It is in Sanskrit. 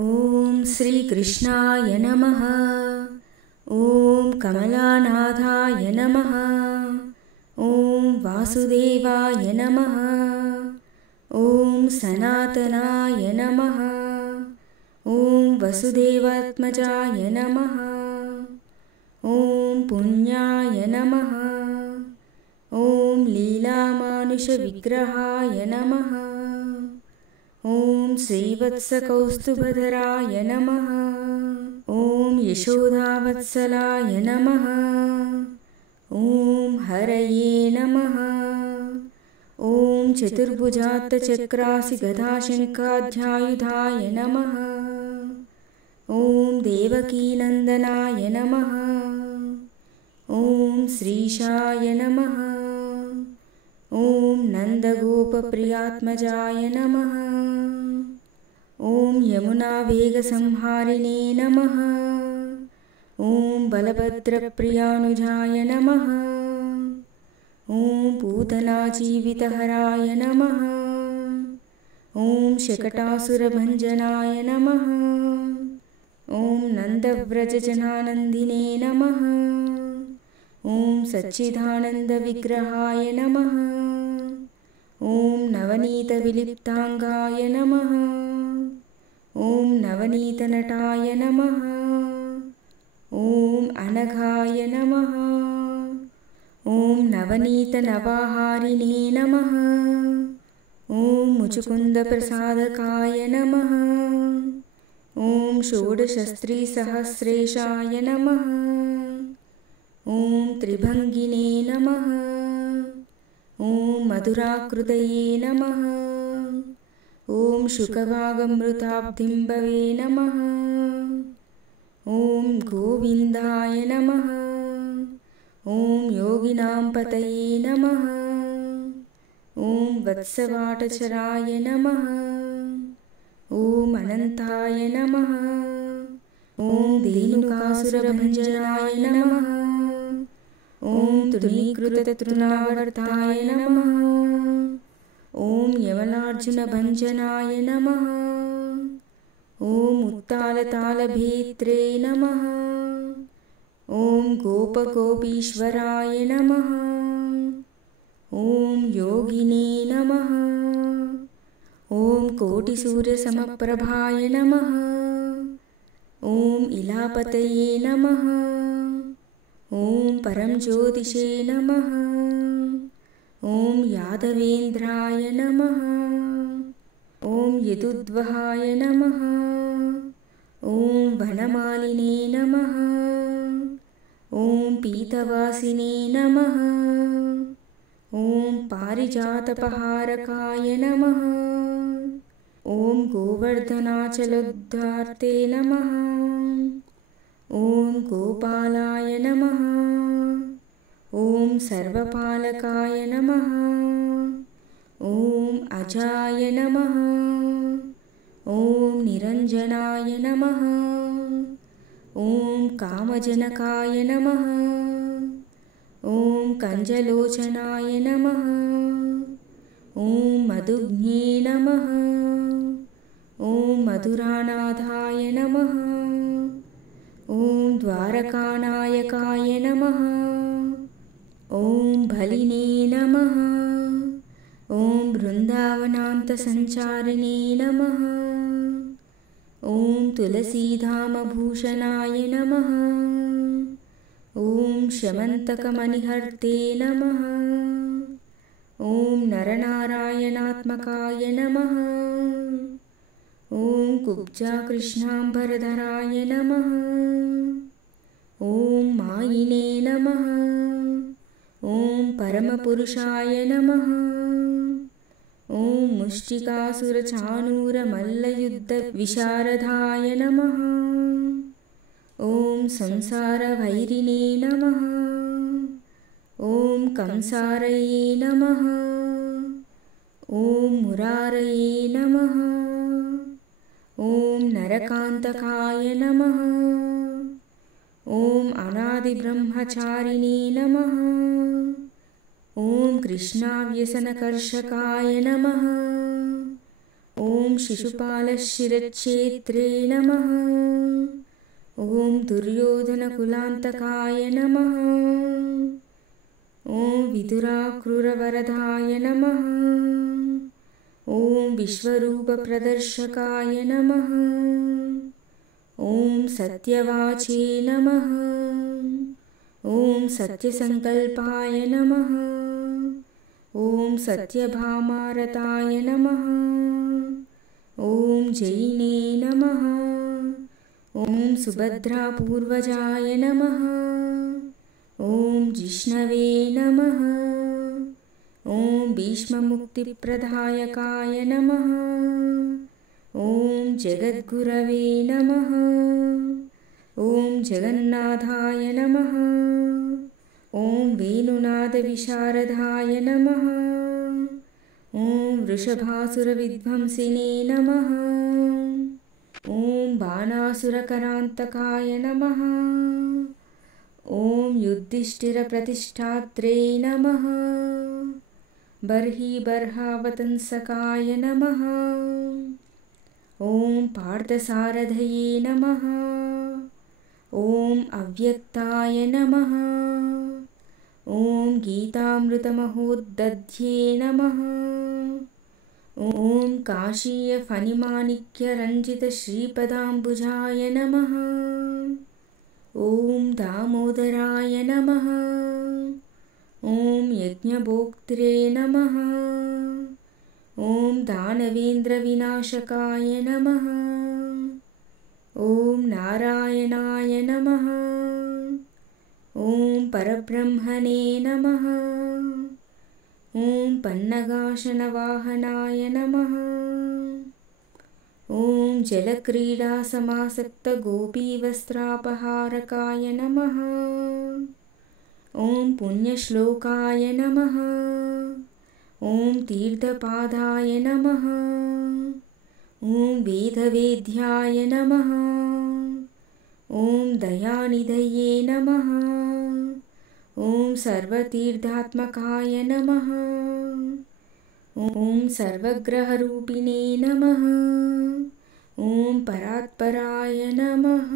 ॐ श्रीकृष्णाय नमः। ॐ कमलानाथाय नमः। ॐ वासुदेवाय नमः। ॐ सनातनाय नमः। ॐ वसुदेवात्मजाय नमः। ॐ पुण्याय नमः। ॐ लीलामानुषविग्रहाय नमः। ॐ श्रीवत्सकौस्तुभधराय नमः। ॐ यशोदावत्सलाय नमः। ॐ हरये नमः। ॐ चतुर्भुजात्तचक्रासि गदाशङ्खाध्यायुधाय नमः। ॐ देवकीनन्दनाय नमः। ॐ श्रीशाय नमः। ॐ नन्दगोपप्रियात्मजाय नमः। ॐ यमुनावेगसंहारिणे नमः। ॐ बलभद्रप्रियानुजाय नमः। ॐ पूतनाजीवितहराय नमः। ॐ शकटासुरभञ्जनाय नमः। ॐ नन्दव्रजजनानन्दिने नमः। ॐ सच्चिदानन्दविग्रहाय नमः। ॐ नवनीतविलिप्ताङ्गाय नमः। ॐ नवनीतनटाय नमः। ॐ अनघाय नमः। ॐ नवनीतनवाहारिणे नमः। ॐ मुचुकुन्दप्रसादकाय नमः। ॐ षोडशस्त्रीसहस्रेशाय नमः। ॐ त्रिभङ्गिने नमः। ॐ मधुराकृतये नमः। ॐ शुकभागमृताब्धिम्बवे नमः। ॐ गोविन्दाय नमः। ॐ योगिनां पतये नमः। ॐ वत्सवाटचराय नमः। ॐ अनन्ताय नमः। ॐ धेनुकासुरभञ्जनाय नमः। ॐ तृणीकृततृणावर्ताय नमः। ॐ यमलार्जुनभञ्जनाय नमः। ॐ उत्तालतालभेत्रे नमः। ॐ गोपगोपीश्वराय नमः। ॐ योगिने नमः। ॐ कोटिसूर्यसमप्रभाय नमः। ॐ इलापतये नमः। ॐ परमज्योतिषे नमः। ॐ यादवेन्द्राय नमः। ॐ यदुद्वहाय नमः। ॐ वनमालिने नमः। ॐ पीतवासिने नमः। ॐ पारिजातपहारकाय नमः। ॐ गोवर्धनाचलोद्धार्ते नमः। ॐ गोपालाय नमः। ॐ सर्वपालकाय नमः। ॐ अजाय नमः। ॐ निरञ्जनाय नमः। ॐ कामजनकाय नमः। ॐ कञ्जलोचनाय नमः। ॐ मधुघ्ने नमः। ॐ मधुरानाथाय नमः। ॐ द्वारकानायकाय नमः। ॐ बलिने नमः। ॐ वृन्दावनान्तसञ्चारिणे नमः। ॐ तुलसीधामभूषणाय नमः। ॐ शमन्तकमणिहर्ते नमः। ॐ नरनारायणात्मकाय नमः। ॐ कुब्जाकृष्णाम्बरधराय नमः। ॐ मायिने नमः। ॐ परमपुरुषाय नमः। ॐ मुष्टिकासुरचाणूरमल्लयुद्धविशारदाय नमः। ॐ संसारभैरिणे नमः। ॐ कंसारये नमः। ॐ मुरारये नमः। ॐ नरकान्तकाय नमः। ॐ अनादिब्रह्मचारिणे नमः। ॐ कृष्णाव्यसनकर्षकाय नमः। ॐ शिशुपालशिरच्छेत्रे नमः। ॐ दुर्योधनकुलान्तकाय नमः। ॐ विदुराक्रूरवरदाय नमः। ॐ विश्वरूपप्रदर्शकाय नमः। ॐ सत्यवाचे नमः। ॐ सत्यसङ्कल्पाय नमः। ॐ सत्यभामारताय नमः। ॐ जैने नमः। ॐ सुभद्रापूर्वजाय नमः। ॐ जिष्णवे नमः। ॐ भीष्ममुक्तिप्रदायकाय नमः। ॐ जगद्गुरवे नमः। ॐ जगन्नाथाय नमः। ॐ वेणुनादविशारदाय नमः। ॐ वृषभासुरविध्वंसिने नमः। ॐ बाणासुरकरान्तकाय नमः। ॐ युधिष्ठिरप्रतिष्ठात्रे नमः। बर्हिबर्हावतंसकाय नमः। ॐ पार्थसारथये नमः। ॐ अव्यक्ताय नमः। ॐ गीतामृतमहोद्दध्ये नमः। ॐ काशीयफणिमाणिक्यरञ्जितश्रीपदाम्बुजाय नमः। ॐ दामोदराय नमः। ॐ यज्ञभोक्त्रे नमः। ॐ दानवेन्द्रविनाशकाय नमः। ॐ नारायणाय नमः। ॐ परब्रह्मणे नमः। ॐ पन्नगाशनवाहनाय नमः। ॐ जलक्रीडासमासक्तगोपीवस्त्रापहारकाय नमः। ॐ पुण्यश्लोकाय नमः। ॐ तीर्थपादाय नमः। ॐ वेदवेद्याय नमः। ॐ दयानिधये नमः। ॐ सर्वतीर्थात्मकाय नमः। ॐ सर्वग्रहरूपिणे नमः। ॐ परात्पराय नमः।